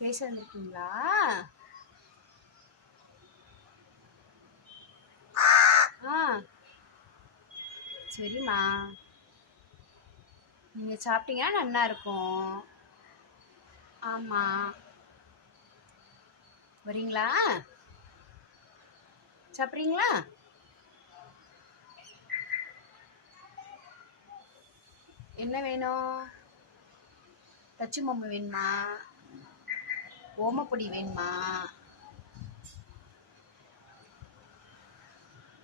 பேச வந்திருக்கீங்களா ஆ. சரிம்மா. நீங்கள் சாப்பிட்டீங்கன்னா நல்லா இருக்கும். ஆமாம் வரீங்களா? சாப்பிட்றீங்களா? என்ன வேணும்? தச்சு பொம்மை வேணுமா? ஓமப்பொடி வேணுமா?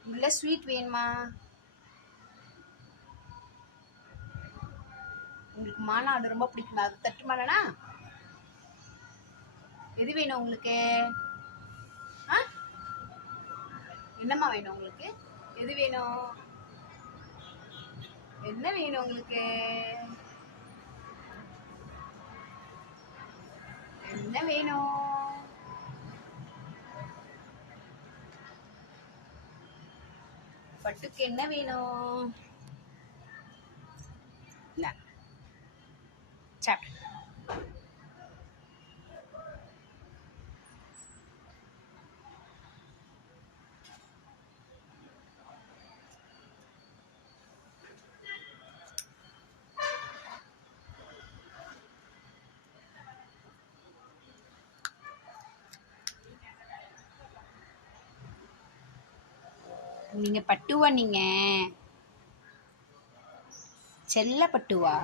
இல்லை ஸ்வீட் வேணுமா? உங்களுக்கு மாநாடு ரொம்ப பிடிக்குமா? அது தட்டு மாடனா எது வேணும் உங்களுக்கு? ஆ? என்னம்மா வேணும் உங்களுக்கு? எது வேணும்? என்ன வேணும் உங்களுக்கு? என்ன வேணும்? பட்டுக்கு என்ன வேணும்? சாப்பிட்டு நீங்க பட்டுவா நீங்க? செல்ல பட்டுவா